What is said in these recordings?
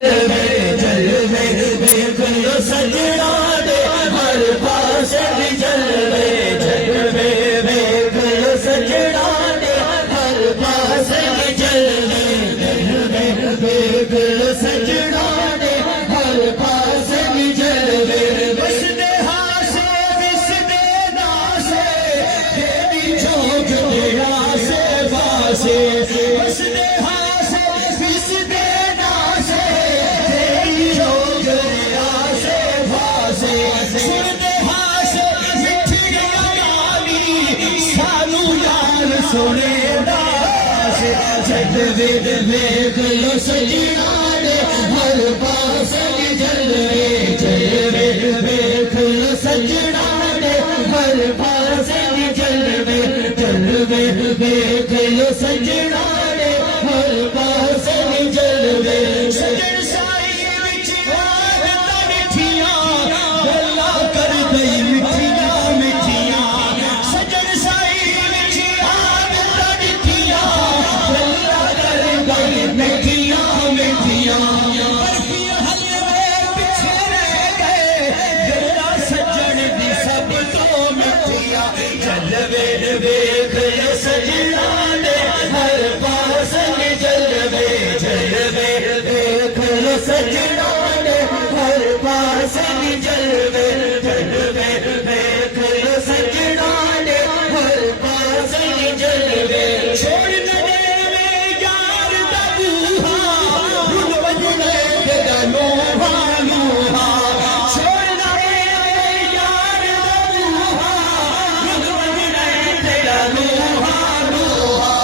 जलवे देख लो सजना दे हर पास जलवे जलवे देख लो सजना दे हर पास जलवे जलवे देख लो सजना दे हर पास जलवे बस दे हासे विस दे दासे तेरी चौक तेरा से बासे बस दे हासे विस दे दासे तेरी चौक तेरा से बासे सुनते हासे मिठिया गाली सानू यार सुने दासे जलवे देख लो सजना दे हर पास जलवे जलवे देख लो सजना दे हर पास जलवे जलवे देख लो सजना दे हर पास जलवे सजन साई विच आदतां मिठियां गल्लां कर गई मिठियां मिठियां सजन साई विच आदतां मिठियां गल्लां कर गई मिठियां मिठियां बर्फियां हलवे पिछे रह गए गल्लां सजन दी सब तो मिठियां जलवे देख लो सजना दे हर पास जलवे जलवे देख लो सजना दे हर पास जलवे जलवे देख लो सजना दे हर पास जलवे छोड़ न देवे यार दा बूहा रुन वजने तेरा लोहा लोहा छोड़ न देवे यार दा बूहा रुन वजने तेरा लोहा लोहा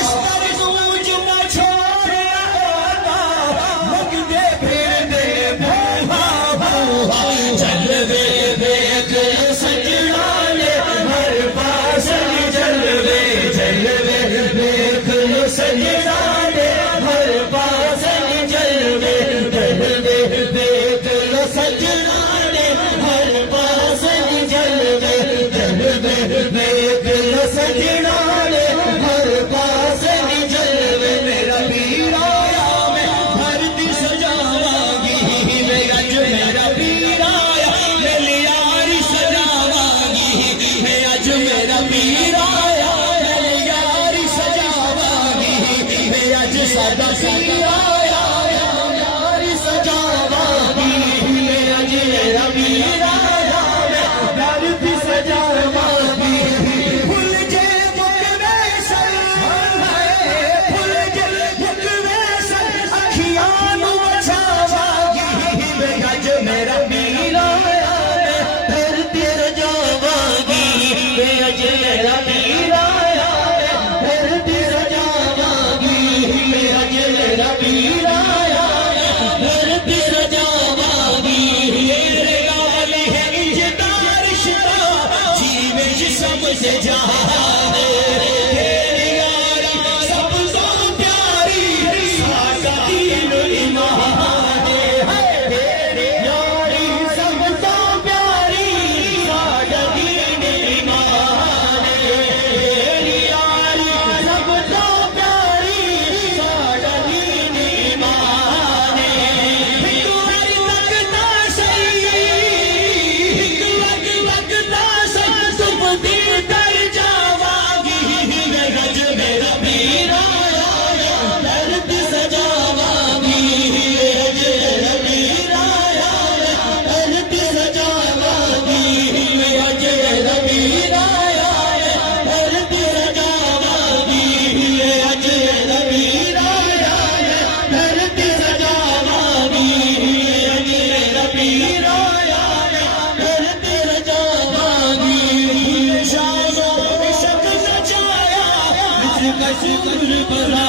इस तरजूज न छोड़िया ओदा लगदे फिरदे बूहा बूहा जलवे देख लो सजना दे हर पास जलवे जलवे देख लो सजना दे हर पास जलवे जलवे देख लो सजना दे हर पास जलवे जलवे देख लो सजना दे हर पास जलवे मेरा पीर आया मैं भरती सजावांगी मैं अज मेरा पीर आया मेरी यारी सजावांगी मैं अज मेरा पीर आया मेरी यारी सजावांगी मैं अज सादा पीर आया यारी सजावांगी मैं अज मेरा पीर आया मैं भरती सजावांगी फुल जे मुकवे सन फुल जे मुकवे सन अखियां नू बचावांगी मैं अज मेरा पीर आया मैं भरती सजावांगी मैं अज मेरा पीर आया मैं भरती सजावांगी मैं अज मेरा पीर आया मैं भरती सजावांगी मेरे गाल है इजदार रिश्ता जीवे च समझ जा तेरी यारी सब तो प्यारी साडा दीन ईमान है तेरी यारी सब तो प्यारी साडा दीन ईमान है तेरी यारी सब तो प्यारी साडा दीन ईमान है एक वार लगदा सही एक लगदा सही तुम दिल कर जावांगी मैं गज मेरा पीर आया मैं धरती सजावांगी गज मेरा पीर आया मैं धरती सजावांगी मैं गज मेरा पीर आया मैं धरती सजावांगी मैं गज मेरा पीर आया मैं धरती सजावांगी मैं गज मेरा पीर आया मैं धरती सजावांगी शाम शक नचाया कसूर भरा